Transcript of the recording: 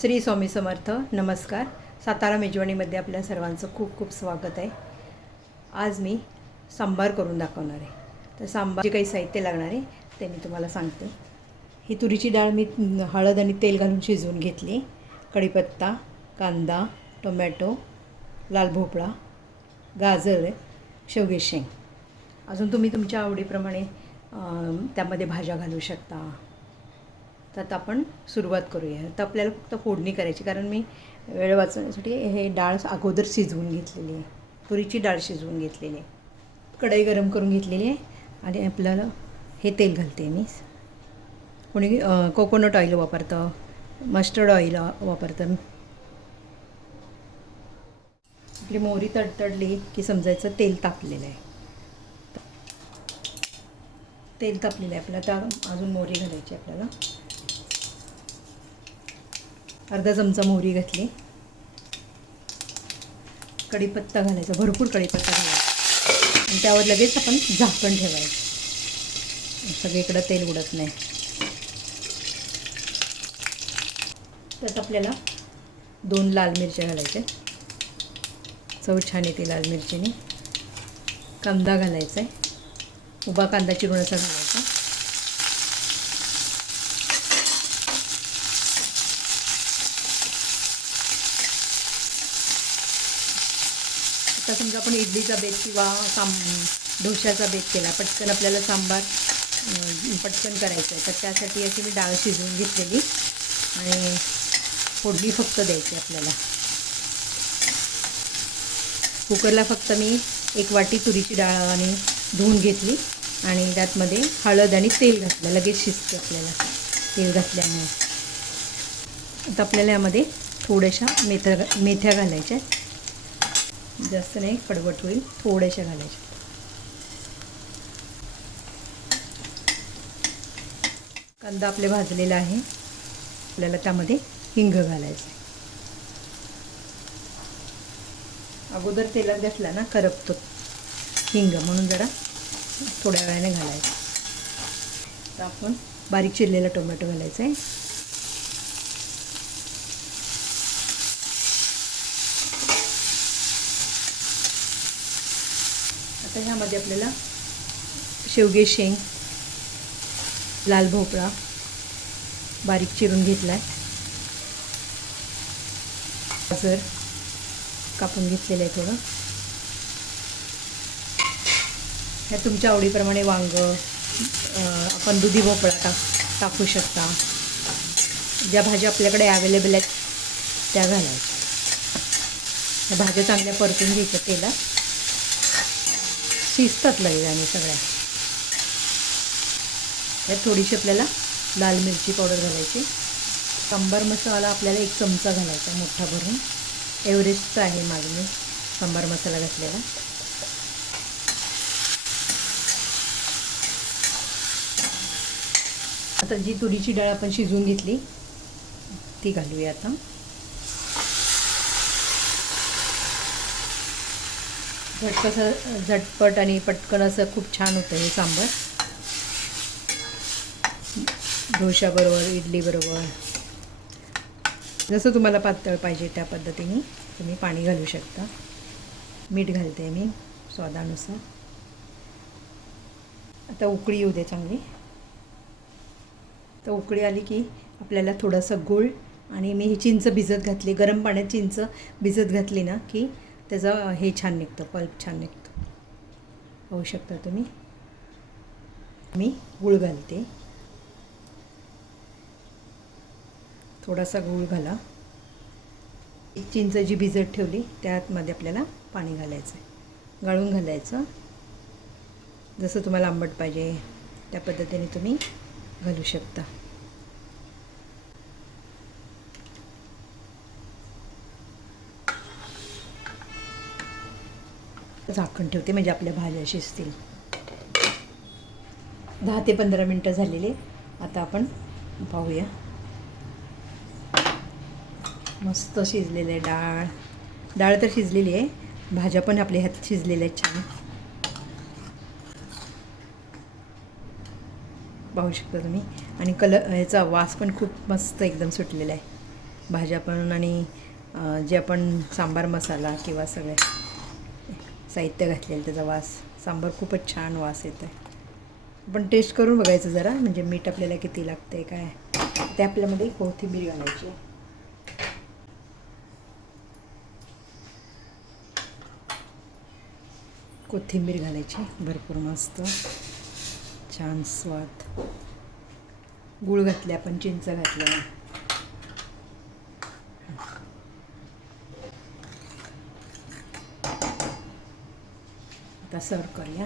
श्री स्वामी समर्थ नमस्कार. सातारा मेजवानीमध्ये आपल्या सर्वांचं खूप खूप स्वागत आहे. आज मी सांबार करून दाखवणार आहे. तर सांबार जे काही साहित्य लागणार आहे ते मी तुम्हाला सांगते. ही तुरीची डाळ मी हळद आणि तेल घालून शिजवून घेतली. कढीपत्ता कांदा टोमॅटो लाल भोपळा गाजर शेवगे शेंग. अजून तुम्ही तुमच्या आवडीप्रमाणे त्यामध्ये भाज्या घालू शकता. तर आता आपण सुरुवात करूया. तर आपल्याला फक्त फोडणी करायची कारण मी वेळ वाचवण्यासाठी हे डाळ अगोदर शिजवून घेतलेली आहे. तुरीची डाळ शिजवून घेतलेली आहे. कढई गरम करून घेतलेली आहे आणि आपल्याला हे तेल घालते मी. कोणी कोकोनट ऑइल वापरतं मस्टर्ड ऑइल वापरतं. आपली मोहरी तडतडली की समजायचं तेल तापलेलं आहे. तेल तापलेलं आहे आपल्याला. त्या अजून मोहरी घालायची आपल्याला. अर्धा चमचा मोहरी घातली. कढीपत्ता घालायचा भरपूर कढीपत्ता घालायचा. आणि त्यावर लगेच आपण झाकण ठेवायचं. सगळीकडं तेल उडत नाही. त्यात आपल्याला दोन लाल मिरच्या घालायच्या. चव छान येते लाल मिरचीने. कांदा घालायचा आहे उभा कांदा चिरून असा घालायचा. आता समजा आपण इडलीचा बेत किंवा सांब डोशाचा बेत केला पटकन आपल्याला सांबार पटकन करायचं आहे. तर त्यासाठी अशी मी डाळ शिजवून घेतलेली आणि फोडणी फक्त द्यायची आपल्याला. कुकरला फक्त मी एक वाटी तुरीची डाळ आणि धुवून घेतली आणि त्यातमध्ये हळद आणि तेल घातलं. लगेच शिजते आपल्याला तेल घातल्यामुळे. आता आपल्याला यामध्ये थोड्याशा मेथ्या मेथ्या घालायच्या आहेत. जास्त नाही कडवट होईल थोड्याशा घालायच्या. कांदा आपले भाजलेला आहे. आपल्याला त्यामध्ये हिंग घालायचं अगोदर तेलात घातला ना करपतो हिंग म्हणून जरा थोड्या वेळाने घालायचं. तर आपण बारीक चिरलेला टोमॅटो घालायचा आहे आता ह्यामध्ये आपल्याला शेवगे शेंग लाल भोपळा बारीक चिरून घेतला आहे गाजर कापून घेतलेलं आहे थोडं. ह्या तुमच्या आवडीप्रमाणे वांग आपण दुधी भोपळा टाक टाकू शकता. ज्या भाज्या आपल्याकडे अवेलेबल आहेत त्या घालायच्या. भाज्या चांगल्या परतून घ्यायच्या तेलात. शिजतात लगेच आणि सगळ्या. यात थोडीशी आपल्याला लाल मिरची पावडर घालायची. सांबार मसाला आपल्याला एक चमचा घालायचा मोठा भरून. एव्हरेस्टचा आहे माझं मी सांबार मसाला घातलेला. आता जी तुरीची डाळ आपण शिजवून घेतली ती घालूया आता. झटकसं झटपट आणि पटकन असं खूप छान होतं हे सांबार. डोशाबरोबर इडलीबरोबर जसं तुम्हाला पातळ पाहिजे त्या पद्धतीने तुम्ही पाणी घालू शकता. मीठ घालते मी स्वादानुसार. आता उकळी येऊ दे चांगली. तर उकळी आली की आपल्याला थोडंसं गूळ आणि मी ही चिंच भिजत घातली. गरम पाण्यात चिंच भिजत घातली ना की त्याचं हे छान निघतं पल्प छान निघतं. पाहू शकता तुम्ही? मी गूळ घालते. थोडासा गूळ घाला. चिंच जी भिजत ठेवली त्यातमध्ये आपल्याला पाणी घालायचं आहे गाळून घालायचं. जसं तुम्हाला आंबट पाहिजे त्या पद्धतीने तुम्ही घालू शकता. झाकण ठेवते म्हणजे आपल्या भाज्या शिजतील. दहा ते पंधरा मिनटं झालेले. आता आपण पाहूया. मस्त शिजलेलं आहे डाळ. डाळ तर शिजलेली आहे. भाज्या पण आपल्या ह्यात शिजलेल्या आहेत छान. पाहू शकता तुम्ही. आणि कलर ह्याचा वास पण खूप मस्त एकदम सुटलेला आहे. भाज्या पण आणि जे आपण सांबार मसाला किंवा सगळ्या साहित्य घातलेलं त्याचा वास. सांबार खूपच छान वास येत आहे पण टेस्ट करून बघायचं जरा म्हणजे मीठ आपल्याला किती लागते काय? ते आपल्यामध्ये कोथिंबीर घालायची. कोथिंबीर घालायची भरपूर मस्त. छान स्वाद. गूळ घातले आपण चिंच घातलं आता सर्व करूया